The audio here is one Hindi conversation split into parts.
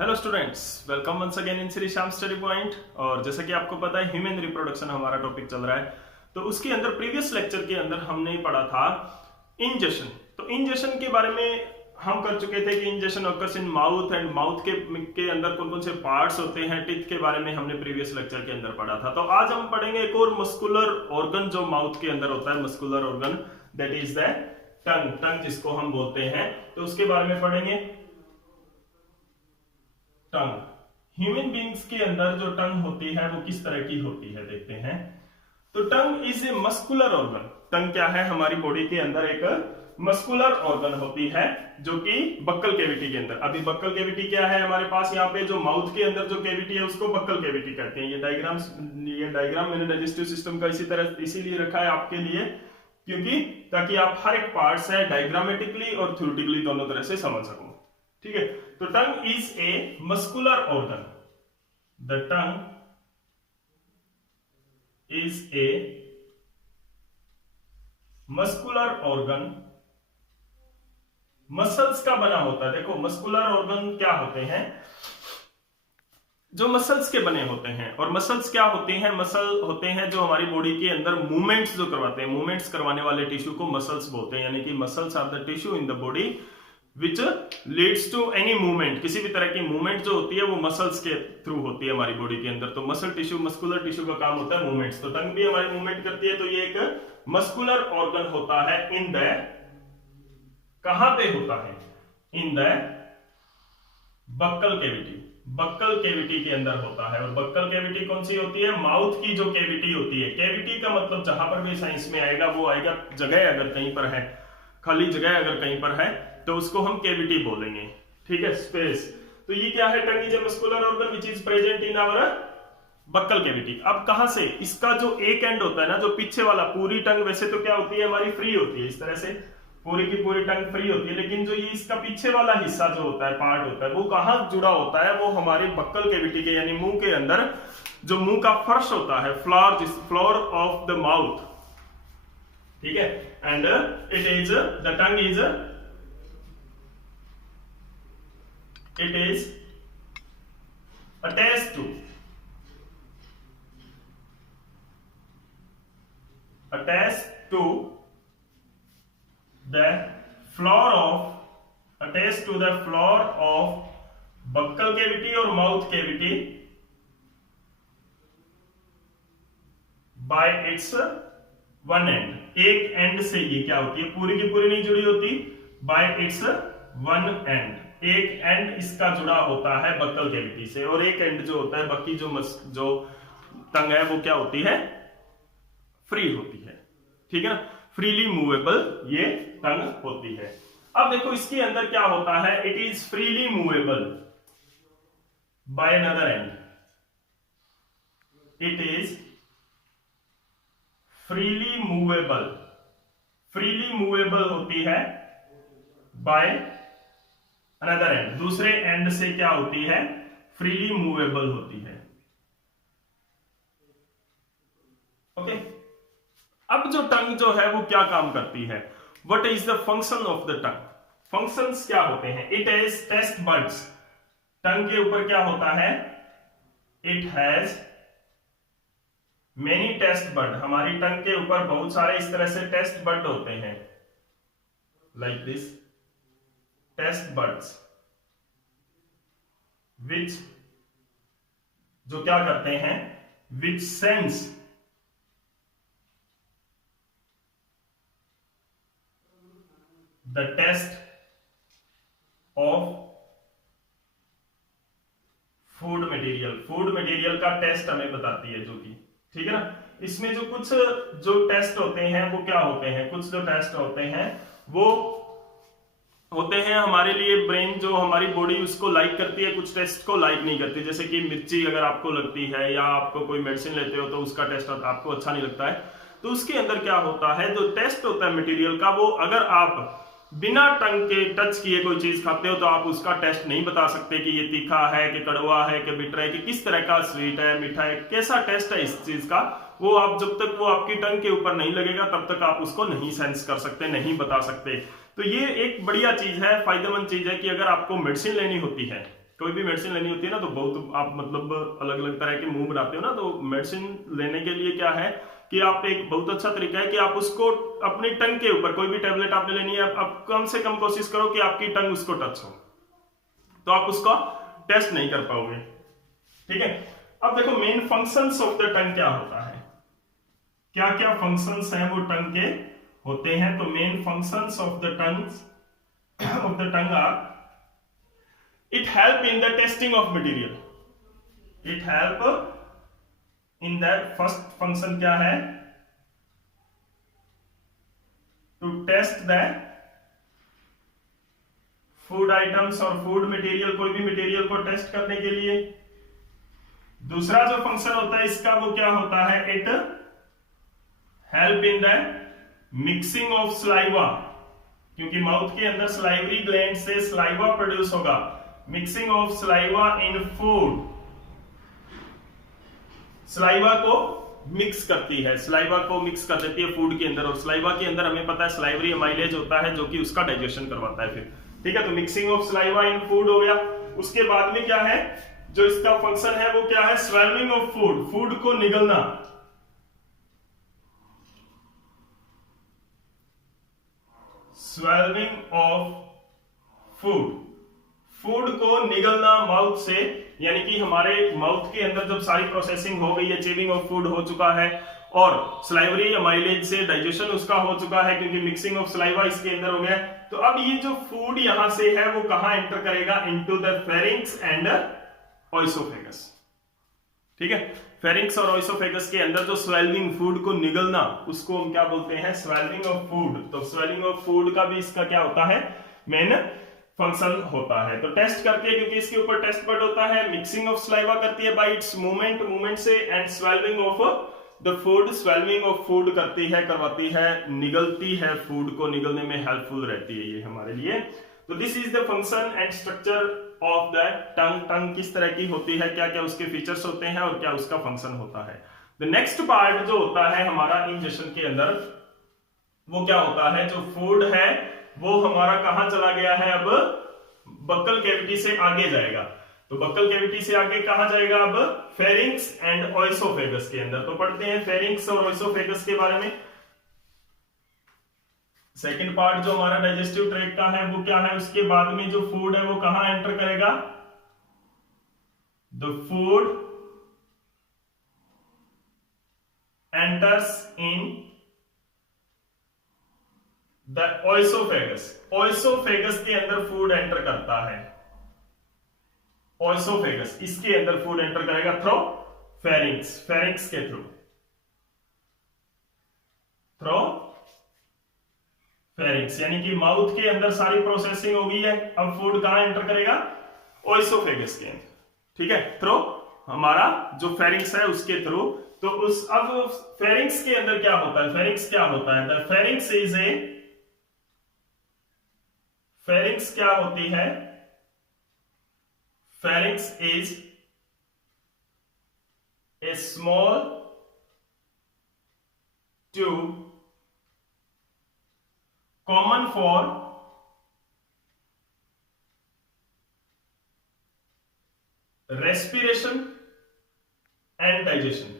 Hello students, welcome once again in Shri Shyam study point. और जैसा कि आपको पता है ह्यूमन रिप्रोडक्शन हमारा टॉपिक चल रहा है। तो उसके अंदर प्रीवियस लेक्चर के अंदर हमने पढ़ा था इंजेशन। तो इंजेशन के बारे में हम कर चुके थे कि ingestion occurs in mouth and mouth के अंदर कौन कौन से पार्ट्स होते हैं, टिथ के बारे में हमने प्रीवियस लेक्चर के अंदर पढ़ा था। तो आज हम पढ़ेंगे एक और मस्कुलर ऑर्गन जो माउथ के अंदर होता है, muscular organ, that is the tongue. Tongue जिसको हम बोलते हैं, तो उसके बारे में पढ़ेंगे। टंग, ह्यूमन बींग्स के अंदर जो टंग होती है वो किस तरह की होती है देखते हैं। तो tongue is a muscular organ. Tongue क्या है? हमारी बॉडी के अंदर एक मस्कुलर ऑर्गन होती है जो कि बक्कल केविटी के अंदर। अभी बक्कल केविटी क्या है हमारे पास? यहाँ पे जो माउथ के अंदर जो केविटी है उसको बक्कल केविटी कहते हैं। ये डायग्राम मैंने डाइजेस्टिव सिस्टम का इसी तरह इसीलिए रखा है आपके लिए, क्योंकि ताकि आप हर एक पार्ट है डायग्रामेटिकली और थ्योरेटिकली दोनों तरह से समझ सको। ठीक है, तो tongue is a muscular organ. The tongue is a muscular organ. Muscles का बना होता है। देखो मस्कुलर ऑर्गन क्या होते हैं? जो मसल्स के बने होते हैं। और मसल्स क्या होते हैं? मसल होते हैं जो हमारी बॉडी के अंदर मूवमेंट्स जो करवाते हैं। मूवमेंट्स करवाने वाले टिश्यू को मसल्स बोलते हैं। यानी कि muscles are the tissue in the body which leads to any movement. किसी भी तरह की मूवमेंट जो होती है वो मसल्स के थ्रू होती है हमारी बॉडी के अंदर। तो मसल टिश्यू, मस्कुलर टिश्यू का काम होता है मूवमेंट्स। तो टंग भी हमारी मूवमेंट करती है। तो ये एक मस्कुलर ऑर्गन होता है। इन द, कहां पे होता है? In the buccal cavity. Buccal cavity के अंदर होता है। और बक्कल केविटी कौन सी होती है? माउथ की जो केविटी होती है। केविटी का मतलब जहां पर भी साइंस में आएगा वो आएगा जगह, अगर कहीं पर है खाली जगह, अगर कहीं पर है तो उसको हम केविटी बोलेंगे। ठीक है, स्पेस। तो ये क्या है? Tongue is a muscular organ which is present in our buccal cavity. अब कहां से? इसका जो एक एंड होता है ना, जो पीछे वाला, पूरी टंग वैसे तो क्या होती है हमारी? फ्री होती है। इस तरह से पूरी की पूरी टंग फ्री होती है। लेकिन जो ये इसका पीछे वाला हिस्सा जो होता है, पार्ट होता है, वो कहां जुड़ा होता है? वो हमारे बक्कल केविटी के, यानी मुंह के अंदर जो मुंह का फर्श होता है, फ्लोर ऑफ द माउथ। ठीक है, and it is the tongue is it is attached to the floor of buccal cavity और mouth cavity by its one end। एक एंड से ये क्या होती है? पूरी की पूरी नहीं जुड़ी होती। by its one end, एक एंड इसका जुड़ा होता है बक्कल केविटी से। और एक एंड जो होता है, बाकी जो टंग है वो क्या होती है? फ्री होती है। ठीक है ना, फ्रीली मूवेबल ये टंग होती है। अब देखो इसके अंदर क्या होता है? It is freely movable by another and. It is freely movable होती है बाय अनदर एंड। दूसरे एंड से क्या होती है? फ्रीली मूवेबल होती है। ओके, अब जो टंग जो है वो क्या काम करती है? What is the function of the tongue? Functions क्या होते हैं? It has taste buds. Tongue के ऊपर क्या होता है? It has many taste bud. हमारी टंग के ऊपर बहुत सारे इस तरह से टेस्ट बड होते हैं, like this taste buds, which जो क्या करते हैं? Which sense the taste of food material. Food material का टेस्ट हमें बताती है, जो कि ठीक है ना। इसमें जो कुछ जो टेस्ट होते हैं वो क्या होते हैं? कुछ जो टेस्ट होते हैं वो होते हैं हमारे लिए ब्रेन, जो हमारी बॉडी उसको लाइक करती है, कुछ टेस्ट को लाइक नहीं करती। जैसे कि मिर्ची अगर आपको लगती है या आपको कोई मेडिसिन लेते हो तो उसका टेस्ट आपको अच्छा नहीं लगता है। तो उसके अंदर क्या होता है? जो टेस्ट होता है मटेरियल का, वो अगर आप बिना टंग के टच किए कोई चीज खाते हो तो आप उसका टेस्ट नहीं बता सकते कि ये तीखा है कि कड़वा है कि बिटर है कि किस तरह का स्वीट है, मीठा है, कैसा टेस्ट है इस चीज का। वो आप जब तक वो आपकी टंग के ऊपर नहीं लगेगा तब तक आप उसको नहीं सेंस कर सकते, नहीं बता सकते। तो ये एक बढ़िया चीज है, फायदेमंद चीज है कि अगर आपको मेडिसिन लेनी होती है कोई भी मेडिसिन लेनी होती है ना तो बहुत आप मतलब अलग अलग तरह के मुंह बनाते हो ना, तो मेडिसिन लेने के लिए क्या है कि आप एक बहुत अच्छा तरीका है कि आप उसको अपनी टंग के ऊपर, कोई भी टेबलेट आपने लेनी है, आप कम से कम कोशिश करो कि आपकी टंग उसको टच हो, तो आप उसका टेस्ट नहीं कर पाओगे। ठीक है, अब देखो मेन फंक्शंस ऑफ द टंग क्या होता है, क्या क्या फंक्शंस हैं वो टंग के होते हैं। तो main functions of the tongue are it help in the testing of material, it help in that, first function क्या है, to test the food items और फूड मटेरियल, कोई भी मटेरियल को टेस्ट करने के लिए। दूसरा जो फंक्शन होता है इसका वो क्या होता है, it help in the mixing of saliva, क्योंकि माउथ के अंदर सलाइवरी ग्लैंड से सलाइवा प्रोड्यूस होगा, mixing of saliva in food, saliva को मिक्स करती है, सलाइवा को मिक्स कर देती है फूड के अंदर, और सलाइवा के अंदर हमें पता है सलाइवरी अमाइलेज होता है जो कि उसका डाइजेशन करवाता है फिर। ठीक है, तो mixing of saliva in food हो गया। उसके बाद में क्या है जो इसका फंक्शन है वो क्या है, स्वेलिंग ऑफ फूड, फूड को निगलना, स्वेलिंग ऑफ फूड, फूड को निगलना माउथ से, यानी कि हमारे माउथ के अंदर जब सारी प्रोसेसिंग हो गई है, चेविंग ऑफ फूड हो चुका है और सलाइवरी अमाइलेज से डाइजेशन उसका हो चुका है क्योंकि मिक्सिंग ऑफ सलाइवा इसके अंदर हो गया, तो अब ये जो फूड यहां से है वो कहां एंटर करेगा, into the pharynx and oesophagus. ठीक है, फेरिंक्स और ओइसोफेगस के अंदर जो स्वेलिंग, फूड को निगलना, उसको हम क्या बोलते हैं, स्वेलिंग ऑफ फूड। तो स्वेलिंग ऑफ फूड का भी इसका क्या होता है, मेन फंक्शन होता है। तो टेस्ट करती है क्योंकि इसके ऊपर टेस्ट बर्ड होता है, मिक्सिंग ऑफ सलाइवा करती है बाय इट्स मूवमेंट, मूवमेंट से, and swelling of the food, swelling of food करती है, करवाती है, निगलती है, फूड को निगलने में हेल्पफुल रहती है ये हमारे लिए। तो this is the function and structure of the tongue, tongue किस तरह की होती है, क्या क्या उसके फीचर्स होते हैं और क्या उसका फंक्शन होता है। द नेक्स्ट पार्ट जो होता है हमारा इंजेक्शन के अंदर, वो क्या होता है, जो फूड है वो हमारा कहां चला गया है, अब बक्कल कैविटी से आगे जाएगा। तो बक्कल कैविटी से आगे कहां जाएगा, अब फेरिंक्स एंड ओइसोफेगस के अंदर। तो पढ़ते हैं फेरिंक्स और ओइसोफेगस के बारे में। सेकंड पार्ट जो हमारा डाइजेस्टिव ट्रैक्ट का है वो क्या है, उसके बाद में जो फूड है वो कहां एंटर करेगा, the food enters in the oesophagus, oesophagus के अंदर फूड एंटर करता है, ओइसोफेगस इसके अंदर फूड एंटर करेगा थ्रू फेरिंक्स, फेरिंक्स के थ्रू, थ्रू फेरिंक्स, यानी कि माउथ के अंदर सारी प्रोसेसिंग हो गई है, अब फूड कहां एंटर करेगा, ओइसोफेगस के अंदर। ठीक है, थ्रू हमारा जो फेरिंक्स है उसके थ्रू। तो उस अब फेरिंक्स के अंदर क्या होता है, फेरिंक्स क्या होता है, the pharynx is a, pharynx क्या होती है, pharynx is a small tube common for respiration and digestion,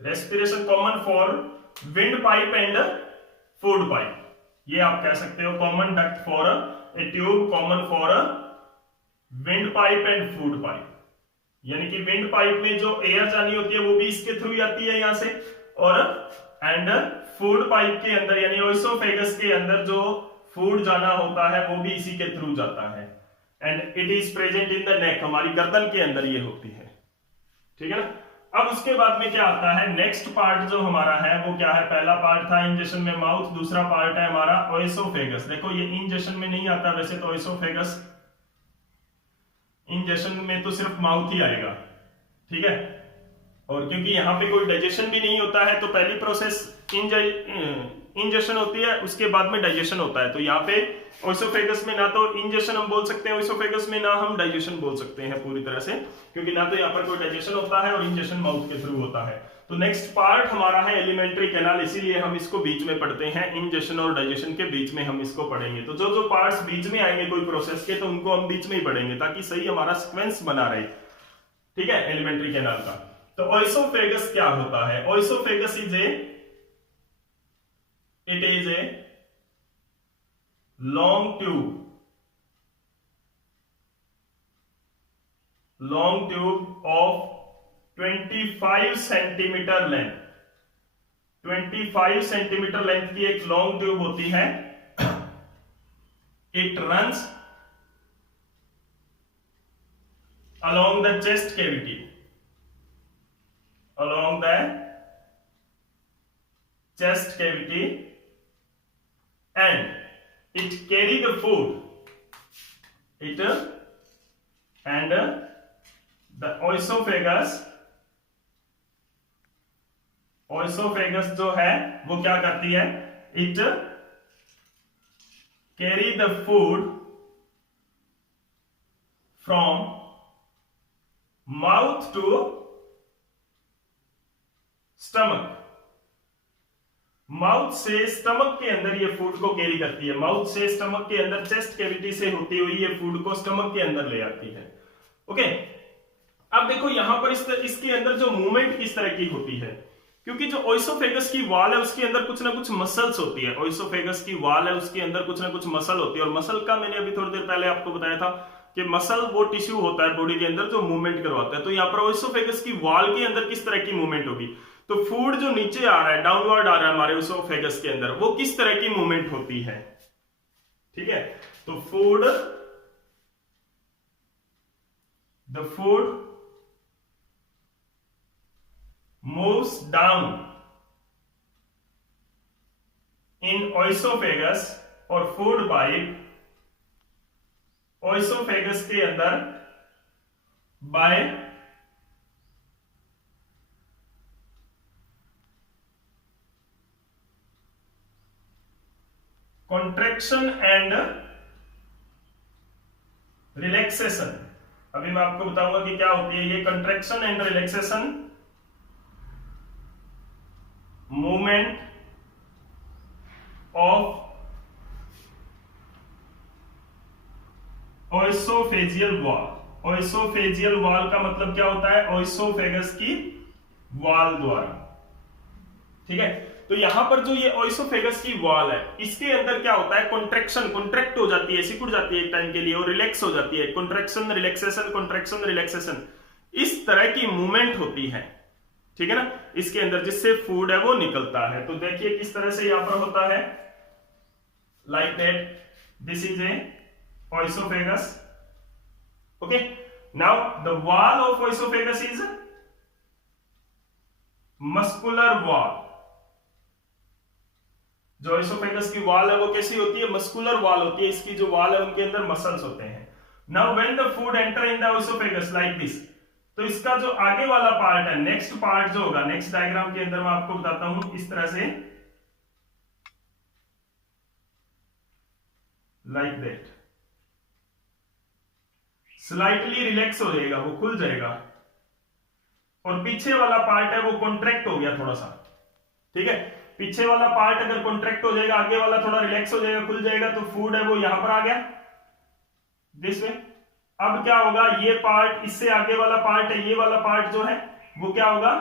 respiration common for windpipe and food pipe, ये आप कह सकते हो common duct for a tube common for a windpipe and food pipe, यानी कि विंड पाइप में जो एयर जानी होती है वो भी इसके थ्रू आती है यहां से, और एंड फूड पाइप के अंदर यानी ओइसोफेगस के अंदर जो फूड जाना होता है वो भी इसी के थ्रू जाता है, and it is present in the neck, हमारी गर्दन के अंदर ये होती है। ठीक है ना, अब उसके बाद में क्या आता है, नेक्स्ट पार्ट जो हमारा है वो क्या है, पहला पार्ट था इंजेक्शन में माउथ, दूसरा पार्ट है हमारा ओइसोफेगस। देखो ये इंजेक्शन में नहीं आता वैसे तो ओइसोफेगस, इंजेक्शन में तो सिर्फ माउथ ही आएगा। ठीक है, और क्योंकि यहाँ पे कोई डाइजेशन भी नहीं होता है तो पहली प्रोसेस इंजेक्शन होती है, उसके बाद में डाइजेशन होता है। तो यहाँ पे ओइसोफेगस में ना तो इंजेक्शन हम बोल सकते हैं, ओइसोफेगस में ना हम डाइजेशन बोल सकते हैं पूरी तरह से, क्योंकि ना तो यहाँ पर कोई डाइजेशन होता है और इंजेक्शन माउथ के थ्रू होता है। तो नेक्स्ट पार्ट हमारा है एलिमेंट्री कैनाल, इसीलिए हम इसको बीच में पढ़ते हैं, इंजेशन और डाइजेशन के बीच में हम इसको पढ़ेंगे। तो जो जो पार्ट्स बीच में आएंगे कोई प्रोसेस के, तो उनको हम बीच में ही पढ़ेंगे ताकि सही हमारा सीक्वेंस बना रहे। ठीक है, एलिमेंट्री कैनाल का। तो ओइसोफेगस क्या होता है? Oesophagus is a long tube of 25 centimetre length, 25 centimetre length की एक लॉन्ग ट्यूब होती है। It runs along the chest cavity, along the chest cavity, and it carry the food, it and the oesophagus जो है वो क्या करती है? it carry the food from mouth to stomach, mouth से स्टमक के अंदर ये फूड को कैरी करती है। माउथ से स्टमक के अंदर चेस्ट कैविटी से होती हुई ये फूड को स्टमक के अंदर ले आती है। ओके, अब देखो यहां पर इसके अंदर जो मूवमेंट किस तरह की होती है, क्योंकि जो ओइसोफेगस की वॉल है उसके अंदर कुछ ना कुछ मसल्स होती है। ओइसोफेगस की वॉल है उसके अंदर कुछ ना कुछ मसल होती है, और मसल का मैंने अभी थोड़ी देर पहले आपको बताया था कि मसल वो टिश्यू होता है बॉडी के अंदर जो मूवमेंट करवाता है। तो यहाँ पर ओइसोफेगस की वॉल के अंदर किस तरह की मूवमेंट होगी? तो फूड जो नीचे आ रहा है, डाउनवर्ड आ रहा है हमारे ओइसोफेगस के अंदर, वो किस तरह की मूवमेंट होती है? ठीक है, तो the food moves down in oesophagus, और फूड पाइप ओइसोफेगस के अंदर बाय कॉन्ट्रैक्शन एंड रिलैक्सेशन। अभी मैं आपको बताऊंगा कि क्या होती है ये contraction and relaxation movement of oesophageal wall. Oesophageal wall का मतलब क्या होता है? ओइसोफेगस की वॉल द्वारा। ठीक है, तो यहां पर जो ये ओइसोफेगस की वॉल है इसके अंदर क्या होता है? कॉन्ट्रैक्शन, कॉन्ट्रैक्ट हो जाती है, सिकुड़ जाती है एक टाइम के लिए, और रिलैक्स हो जाती है। कॉन्ट्रैक्शन रिलैक्सेशन, कॉन्ट्रैक्शन रिलैक्सेशन, इस तरह की मूवमेंट होती है। ठीक है ना, इसके अंदर जिससे फूड है वो निकलता है। तो देखिए किस तरह से यहां पर होता है, like that, this is a oesophagus. Okay, now the wall of oesophagus is muscular wall. जो oesophagus की wall है वो कैसी होती है? muscular wall होती है। इसकी जो wall है उनके अंदर muscles होते हैं। Now when the food enter in the oesophagus like this, तो इसका जो आगे वाला पार्ट है, नेक्स्ट पार्ट जो होगा, नेक्स्ट डायग्राम के अंदर मैं आपको बताता हूं, इस तरह से, लाइक दैट, स्लाइटली रिलैक्स हो जाएगा, वो खुल जाएगा, और पीछे वाला पार्ट है वो कॉन्ट्रैक्ट हो गया थोड़ा सा। ठीक है, पीछे वाला पार्ट अगर कॉन्ट्रैक्ट हो जाएगा, आगे वाला थोड़ा रिलैक्स हो जाएगा, खुल जाएगा, तो फूड है वो यहां पर आ गया दिस वे। अब क्या होगा? ये पार्ट, इससे आगे वाला पार्ट है, ये वाला पार्ट जो है वो क्या होगा?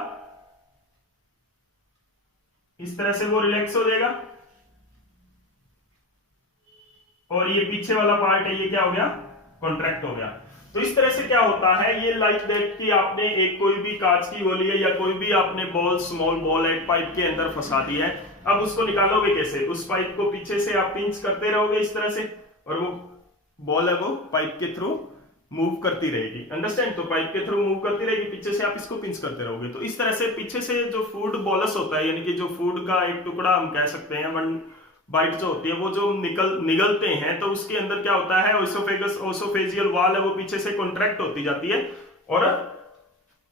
इस तरह से वो रिलैक्स हो जाएगा, और ये पीछे वाला पार्ट है ये क्या हो गया? कॉन्ट्रैक्ट हो गया। तो इस तरह से क्या होता है, ये लाइक दैट कि आपने एक कोई भी कांच की गोली है या कोई भी आपने बॉल, स्मॉल बॉल एक पाइप के अंदर फंसा दी है। अब उसको निकालोगे कैसे? उस पाइप को पीछे से आप पिंच करते रहोगे इस तरह से, और वो बॉल है वो पाइप के थ्रू मूव करती रहेगी। अंडरस्टैंड? तो पाइप के थ्रू मूव करती रहेगी, पीछे से आप इसको पिंच करते रहोगे। तो इस तरह से पीछे से जो फूड बॉलस होता है, यानी कि जो फूड का एक टुकड़ा हम कह सकते हैं, वन बाइट जो होती है, वो जो निगलते हैं, तो उसके अंदर क्या होता है? ओसोफेजियल वॉल है वो पीछे से कॉन्ट्रैक्ट होती जाती है और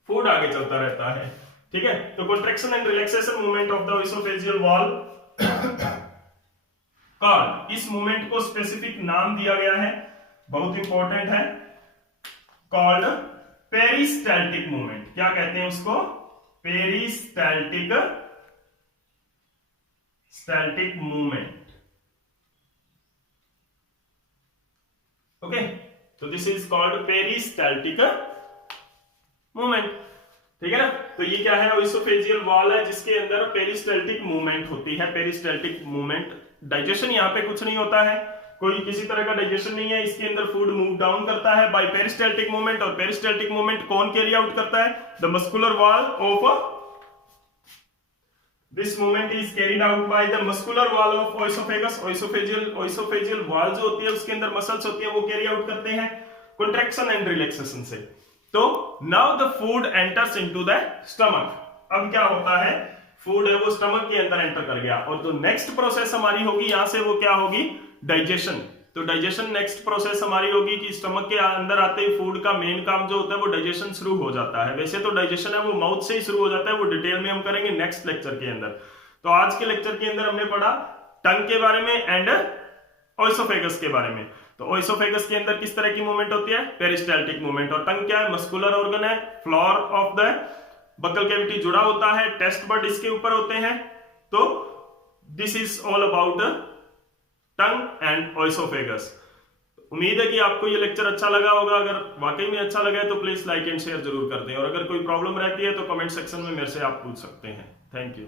फूड आगे चलता रहता है। ठीक है, तो contraction and relaxation movement of the oesophageal wall called, इस मूवमेंट को स्पेसिफिक नाम दिया गया है, बहुत इंपॉर्टेंट है, कॉल्ड पेरिस्टाल्टिक मूवमेंट। क्या कहते हैं उसको? स्टैल्टिक मूवमेंट। ओके, तो this is called peristaltic movement, ठीक है ना। तो ये क्या है, ओइसोफेजियल वॉल है जिसके अंदर पेरिस्टैल्टिक मूवमेंट होती है। पेरिस्टैल्टिक मूवमेंट, डाइजेशन यहाँ पे कुछ नहीं होता है, कोई किसी तरह का डाइजेशन नहीं है, इसके अंदर फूड मूव डाउन करता है बाय पेरिस्टैल्टिक मूवमेंट। और पेरिस्टैल्टिक मूवमेंट कौन कैरी आउट करता है, the muscular wall of, this movement is carried out by the muscular wall of oesophagus. Oesophageal wall जो होती है उसके अंदर मसल्स होती है, वो कैरी आउट करते हैं कंट्रैक्शन एंड रिलैक्सेशन से। तो now the food enters into the stomach. अब क्या होता है, फूड है वो स्टमक के अंदर एंटर कर गया, और जो नेक्स्ट प्रोसेस हमारी होगी यहां से वो क्या होगी, डाइजेशन। तो डाइजेशन नेक्स्ट प्रोसेस हमारी होगी कि स्टमक के अंदर आते ही फूड का मेन काम जो होता है वो डाइजेशन शुरू हो जाता है। वैसे तो डाइजेशन है वो माउथ से ही शुरू हो जाता है, वो डिटेल में हम करेंगे नेक्स्ट लेक्चर के अंदर। तो आज के लेक्चर के अंदर हमने पढ़ा टंग के बारे में एंड ओइसोफेगस के बारे में। तो ओइसोफेगस के अंदर किस तरह की मूवमेंट होती है, पेरिस्टैल्टिक मूवमेंट। और टंग क्या है, मस्कुलर ऑर्गन है, floor of the buccal cavity जुड़ा होता है, टेस्ट बड इसके ऊपर होते हैं। तो this is all about tongue and oesophagus. उम्मीद है कि आपको ये लेक्चर अच्छा लगा होगा। अगर वाकई में अच्छा लगा है तो प्लीज लाइक एंड शेयर जरूर कर दें, और अगर कोई प्रॉब्लम रहती है तो कमेंट सेक्शन में मेरे से आप पूछ सकते हैं। Thank you.